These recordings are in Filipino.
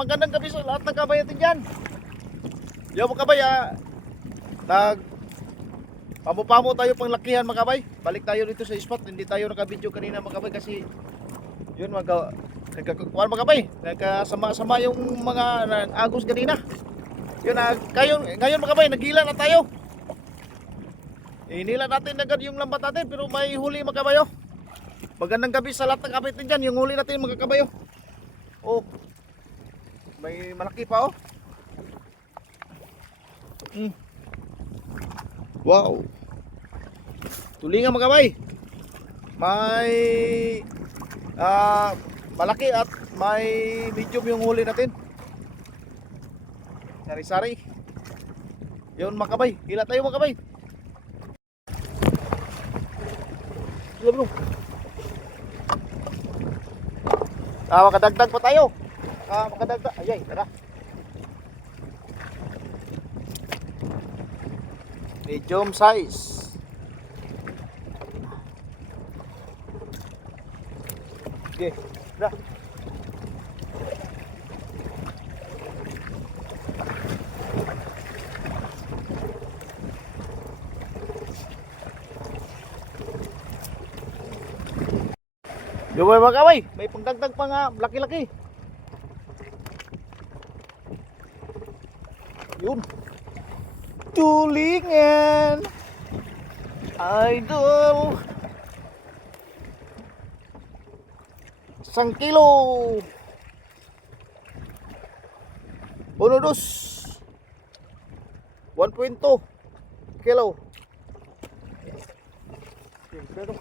magandang gabi sa lahat ng kabay natin dyan. Yo mga kabay, pamo-pamo tayo pang lakihan mga kabay. Balik tayo dito sa spot. Hindi tayo naka-video kanina mga kabay kasi yun nagkakukuhan mga kabay. Nagkasama-sama yung mga agos kanina. Yun, ngayon mga kabay, nagila na tayo. Inila natin agad yung lambat natin pero may huli mga kabay. Magandang gabi sa lahat ng kabay natin dyan. Yung huli natin mga kabay. Oh, may malaki pa oh. Wow. Tulingan mga kabay. May malaki at may medium yung huli natin. Sari-sari. Yun mga kabay. Hila tayo mga kabay. Hila bro. Makadagdag pa tayo. Makadagdag. Ayay, tara. Medium size. Okay, tara. Yung mga kabay, may pagdagdag pa nga laki-laki. Yun. Tulingan idol 1 kilo 1.2 kilo. Pero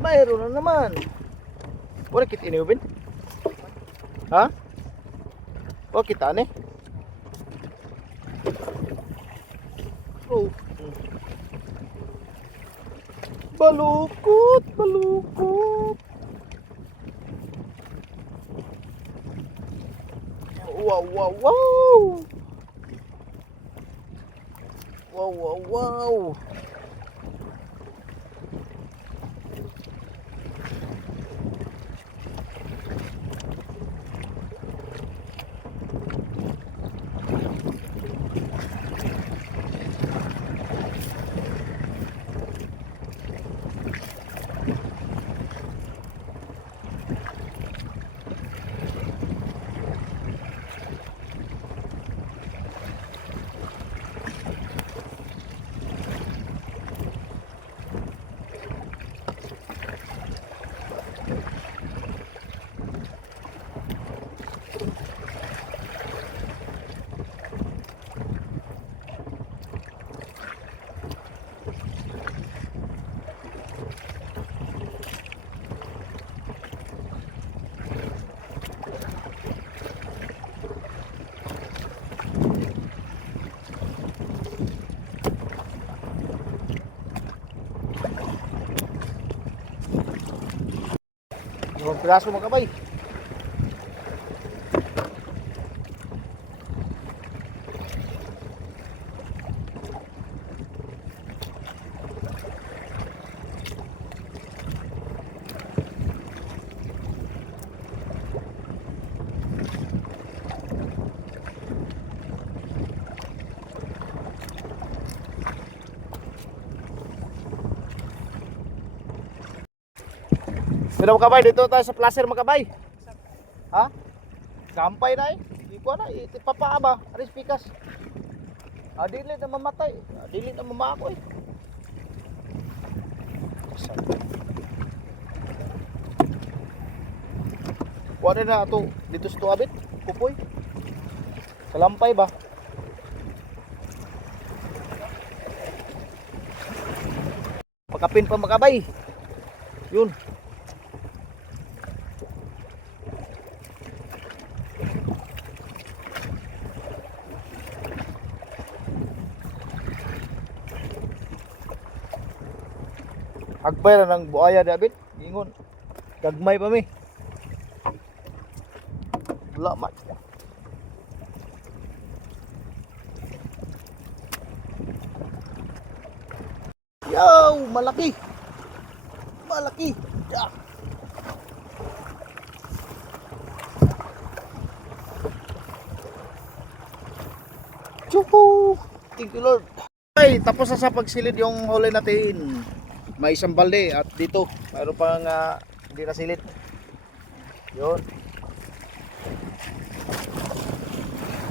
mayroon na naman. Wala kita ini ubin? Ha? Oh kita nih. Oh. Balukut. Wow. Yung piraso mga kabay. Pero mga kabay, dito tayo sa placer mga kabay. Ha? Gampay na eh. Hindi ko na, ipapaaba. Aris pikas. Dili na mamatay. Dili na mamako eh. Wala na ito. Dito sa tuabit. Kupoy. Kalampay ba? Pakapin pa mga kabay. Yun. Agbay na ng buaya David. Ingon. Gagmay pa mi. Wala mat. Yo, malaki. Malaki. Yeah. Chuhu! Thank you Lord. Okay, tapos na sa pagsilid yung huli natin. May isang balde at dito mayroon pang hindi nasilid. Yun.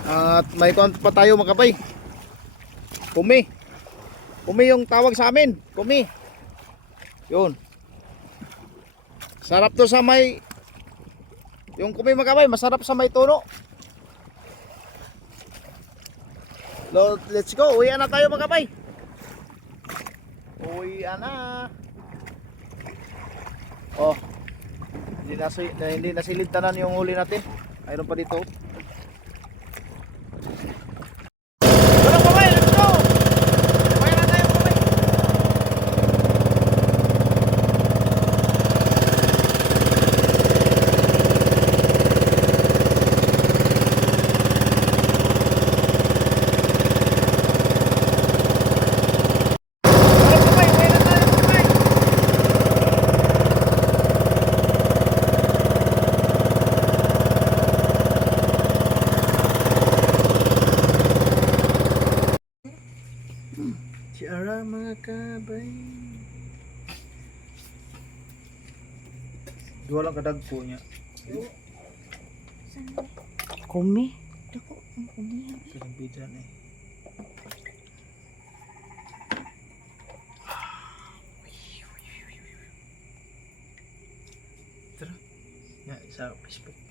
At may konti pa tayo mga kabay. Kumi. Kumi yung tawag sa amin. Kumi. Yun. Sarap to sa may yung kumi mga kabay, masarap sa may tuno. Let's go. Uwian na tayo mga kabay. Uwian na. Oh. Hindi nasilid tanan yung huli natin. Mayroon pa dito. Tara mga kabay, let's go. Uwian na tayo mga kabay. Tiara mga kabay. Dua lang kadagko niya. Kumi. Dako ang kumi. Kanang bidan eh. Tara. Ya, sa Facebook.